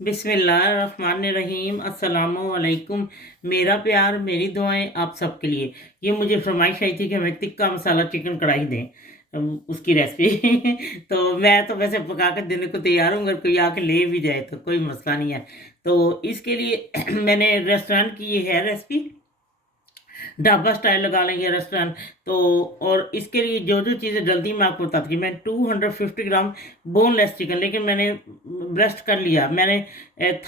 बिस्मिल्लाहिर्रहमानिर्रहीम अस्सलामुअलैकुम। मेरा प्यार मेरी दुआएं आप सबके लिए। ये मुझे फरमाइश आई थी कि हमें टिक्का मसाला चिकन कढ़ाई दें, उसकी रेसिपी। तो मैं तो वैसे पका कर देने को तैयार हूँ, अगर कोई आके ले भी जाए तो कोई मसला नहीं है। तो इसके लिए मैंने रेस्टोरेंट की ये है रेसिपी, ढाबा स्टाइल लगा लेंगे रेस्टोरेंट। तो और इसके लिए जो जो चीज़ें जल्दी मैं आपको बताती हूँ। मैं 250 ग्राम बोनलेस चिकन, लेकिन मैंने ब्रेस्ट कर लिया, मैंने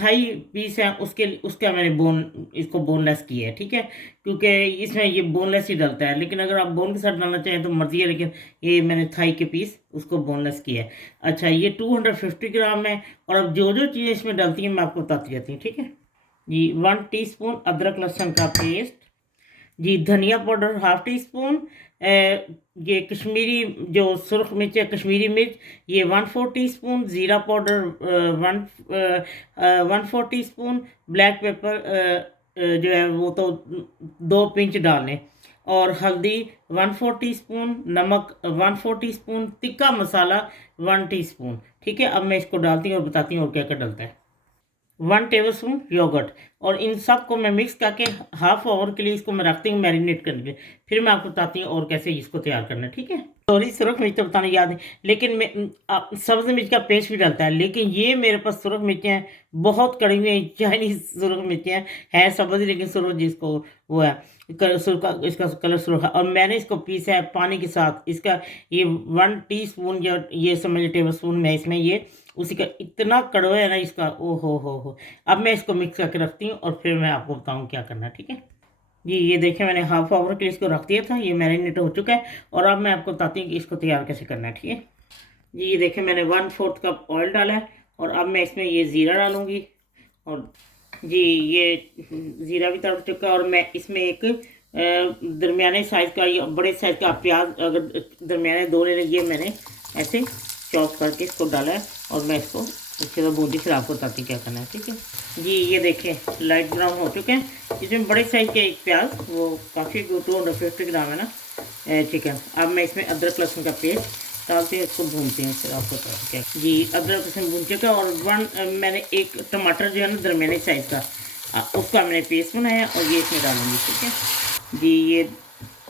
थाई पीस है उसके उसका मैंने इसको बोनलेस किया है, ठीक है। क्योंकि इसमें ये बोनलेस ही डलता है, लेकिन अगर आप बोन के साथ डालना चाहें तो मर्जी है, लेकिन ये मैंने थाई के पीस उसको बोनलेस किया है। अच्छा, ये 250 ग्राम है। और अब जो जो चीज़ें इसमें डलती हैं मैं आपको बताती जाती हूँ, ठीक है जी। 1 टीस्पून अदरक लहसुन का पेस्ट जी, धनिया पाउडर ½ टीस्पून, ये कश्मीरी जो सुरख मिर्च है कश्मीरी मिर्च, ये 1/4 टीस्पून, ज़ीरा पाउडर 1/4 टीस्पून, ब्लैक पेपर जो है वो तो 2 पिंच डालें, और हल्दी 1/4 टीस्पून, नमक 1/4 टीस्पून, तिक्का मसाला 1 टीस्पून, ठीक है। अब मैं इसको डालती हूँ और बताती हूँ और क्या क्या डलता है। 1 टेबल स्पून योगर्ट, और इन सब को मैं मिक्स करके ½ आवर के लिए इसको मैं रखती हूँ मैरिनेट करने के लिए। फिर मैं आपको बताती हूँ और कैसे इसको तैयार करना है, ठीक है। सॉरी, सुरख मिर्च तो बताना याद है, लेकिन सब्ज मिर्च का पेस्ट भी डलता है, लेकिन ये मेरे पास सुरख मिर्चें हैं, बहुत कड़ी हुई चाइनीज सुरख मिर्चें हैं, है सब्ज लेकिन सुरख जिसको वो है सुरखा, इसका कलर सुरखा। और मैंने इसको पीसा है पानी के साथ। इसका ये 1 टीस्पून या ये समझ टेबल स्पून में इसमें ये उसी का इतना कड़वा है ना इसका, ओ हो। अब मैं इसको मिक्स करके रखती हूँ और फिर मैं आपको बताऊँ क्या करना है, ठीक है जी। ये देखें, मैंने ½ आवर के लिए इसको रख दिया था, ये मैरिनेट हो चुका है। और अब मैं आपको बताती हूँ कि इसको तैयार कैसे करना है, ठीक है जी। ये देखें, मैंने 1/4 कप ऑयल डाला है, और अब मैं इसमें ये ज़ीरा डालूँगी। और जी, ये ज़ीरा भी तड़क चुका है, और मैं इसमें एक दरमियाने साइज़ का या बड़े साइज़ का प्याज, अगर दरमियाने 2 ले लेंगे, मैंने ऐसे चॉप करके इसको डाला है। और मैं इसको अच्छे से बूंदी, फिर आपको बताती क्या करना है, ठीक है जी। ये देखें लाइट ब्राउन हो चुके हैं। इसमें बड़े साइज़ के एक प्याज, वो काफ़ी 250 ग्राम है ना चिकन। अब मैं इसमें अदरक लहसुन का पेस्ट डालते हैं, इसको भूनते हैं, फिर आपको बताते क्या जी। अदरक लहसुन भून चुका, और मैंने एक टमाटर जो है ना दरमियाने साइज़ का, उसका मैंने पेस्ट बनाया और ये इसमें डालूंगी, ठीक है जी। ये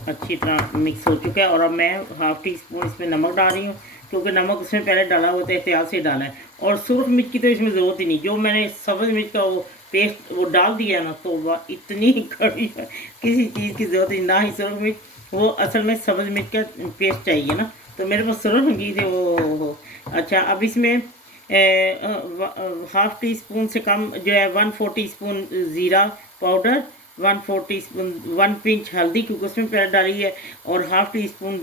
अच्छी तरह मिक्स हो चुका है, और अब मैं ½ टीस्पून इसमें नमक डाल रही हूँ, क्योंकि नमक उसमें पहले डाला हुआ था, एहतियात से डाला है। और सुरख मिर्च की तो इसमें ज़रूरत ही नहीं, जो मैंने सब्ज़ मिर्च का वो पेस्ट वो डाल दिया ना, तो वह इतनी कड़ी है, किसी चीज़ की ज़रूरत नहीं, ना ही सुरख मिर्च। वो असल में सब्ज़ मिर्च का पेस्ट चाहिए ना, तो मेरे पास सुरख मिर्च है वो। अच्छा, अब इसमें ½ टीस्पून से कम जो है 1/4 टीस्पून ज़ीरा पाउडर, 1/4 टीस्पून, 1 पिंच हल्दी, क्योंकि उसमें पहले डाली है, और ½ टीस्पून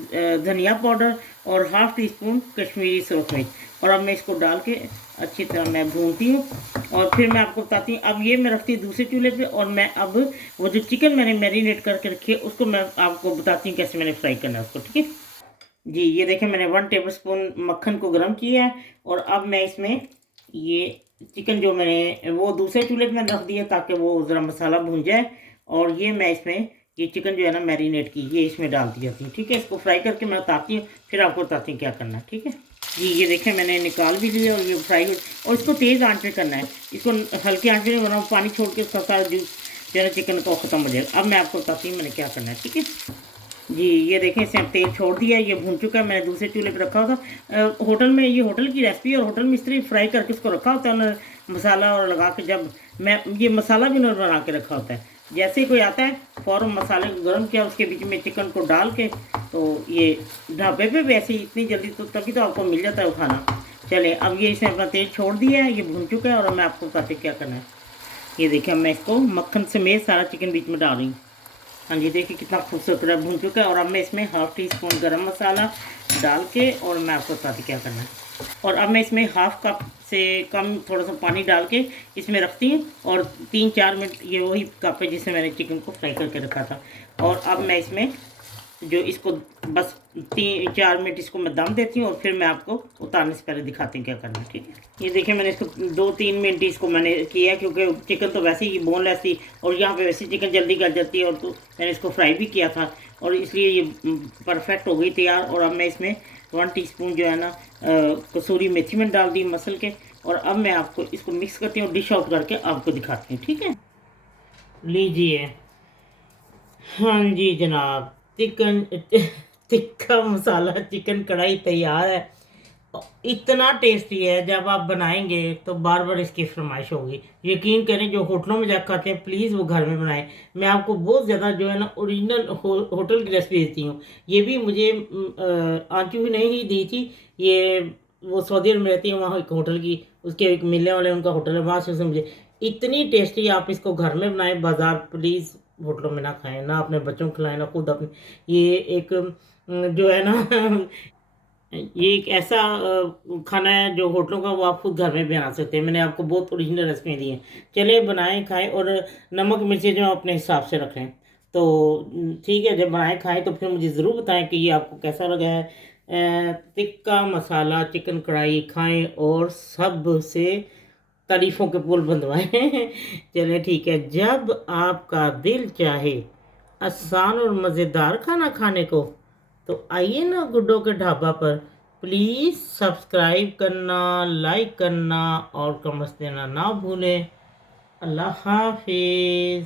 धनिया पाउडर, और ½ टीस्पून कश्मीरी सुरख मिर्च। और अब मैं इसको डाल के अच्छी तरह मैं भूनती हूँ, और फिर मैं आपको बताती हूँ। अब ये मैं रखती हूँ दूसरे चूल्हे पे, और मैं अब वो जो चिकन मैंने मैरिनेट करके रखी है उसको मैं आपको बताती हूँ कैसे मैंने फ्राई करना है उसको, ठीक है जी। ये देखें, मैंने 1 टेबल स्पून मक्खन को गर्म किया है, और अब मैं इसमें ये चिकन जो मैंने वो दूसरे चूल्हे पे रख दिया ताकि वो ज़रा मसाला भून जाए। और ये मैं इसमें ये चिकन जो है ना मैरिनेट की, ये इसमें डाल दी जाती है, ठीक है। इसको फ्राई करके मैं बताती हूँ, फिर आपको बताती हूँ क्या करना है, ठीक है जी। ये देखें, मैंने निकाल भी लिया, और ये फ्राई हो, और इसको तेज़ आंच पे करना है, इसको हल्के आंच पे बनाओ, पानी छोड़ के उसका सारा जूस जो है ना चिकन का ख़त्म हो जाएगा। अब मैं आपको बताती हूँ मैंने क्या करना है, ठीक है जी। ये देखें, इसे तेल छोड़ दिया, ये भून चुका है, मैंने दूसरे चूल्हे पे रखा था। होटल में, ये होटल की रेसिपी है, और होटल में इस तरह फ्राई करके इसको रखा होता है उन्होंने, मसाला और लगा के। जब मैं ये मसाला भी उन्होंने बना के रखा होता है, जैसे ही कोई आता है फ़ौरन मसाले को गर्म किया, उसके बीच में चिकन को डाल के, तो ये ढाबे पे वैसे ही इतनी जल्दी तो तभी तो आपको मिल जाता है वो खाना। चले, अब ये इसने अपना तेल छोड़ दिया है, ये भून चुका है, और मैं आपको बताती क्या करना है। ये देखिए, मैं इसको मक्खन समेत सारा चिकन बीच में डाल रही हूँ। हाँ जी, देखिए कितना खूबसूरत भून चुका है। और अब मैं इसमें ½ टीस्पून गरम मसाला डाल के, और मैं आपको बताती क्या करना है। और अब मैं इसमें ½ कप से कम थोड़ा सा पानी डाल के इसमें रखती हूँ, और 3-4 मिनट, ये वही कप है जिससे मैंने चिकन को फ्राई करके रखा था। और अब मैं इसमें जो इसको बस 3-4 मिनट इसको मैं दम देती हूँ, और फिर मैं आपको उतारने से पहले दिखाती हूँ क्या करना है, ठीक है। ये देखिए, मैंने इसको 2-3 मिनट इसको मैंने किया, क्योंकि चिकन तो वैसे ही बोनलेस थी, और यहाँ पे वैसे चिकन जल्दी गल जाती है, और तो मैंने इसको फ्राई भी किया था, और इसलिए ये परफेक्ट हो गई तैयार। और अब मैं इसमें 1 टीस्पून जो है ना कसूरी मेथी में डाल दी मसल के। और अब मैं आपको इसको मिक्स करती हूँ, डिश आउट करके आपको दिखाती हूँ, ठीक है। लीजिए, हाँ जी जनाब, चिकन टिक्का मसाला चिकन कढ़ाई तैयार है। इतना टेस्टी है, जब आप बनाएंगे तो बार बार इसकी फरमाइश होगी। यकीन करें, जो होटलों में जाकर खाते हैं प्लीज़ वो घर में बनाएं। मैं आपको बहुत ज़्यादा जो है ना ओरिजिनल होटल की रेसिपी देती हूँ। ये भी मुझे आंटी भी नहीं ही दी थी। ये वो सऊदी अरब में रहती है, वहाँ एक होटल की, उसके एक मिलने वाले उनका होटल है, वहाँ से उसने मुझे इतनी टेस्टी। आप इसको घर में बनाएं, बाजार प्लीज़ होटलों में ना खाएं, ना अपने बच्चों को खिलाएं, ना खुद अपने। ये एक जो है ना ये एक ऐसा खाना है जो होटलों का वो आप खुद घर में बना सकते हैं। मैंने आपको बहुत ओरिजिनल रेसिपी दी हैं। चलिए बनाएं खाएं, और नमक मिर्ची जो अपने हिसाब से रखें। तो ठीक है, जब बनाएं खाएं तो फिर मुझे ज़रूर बताएं कि ये आपको कैसा लगा है। टिक्का मसाला चिकन कढ़ाई खाएं और सब से तारीफ़ों के पुल बंधवाएं। चलिए ठीक है, जब आपका दिल चाहे आसान और मज़ेदार खाना खाने को, तो आइए ना गुड्डो के ढाबा पर। प्लीज़ सब्सक्राइब करना, लाइक करना और कमेंट्स देना ना भूलें। अल्लाह हाफिज़।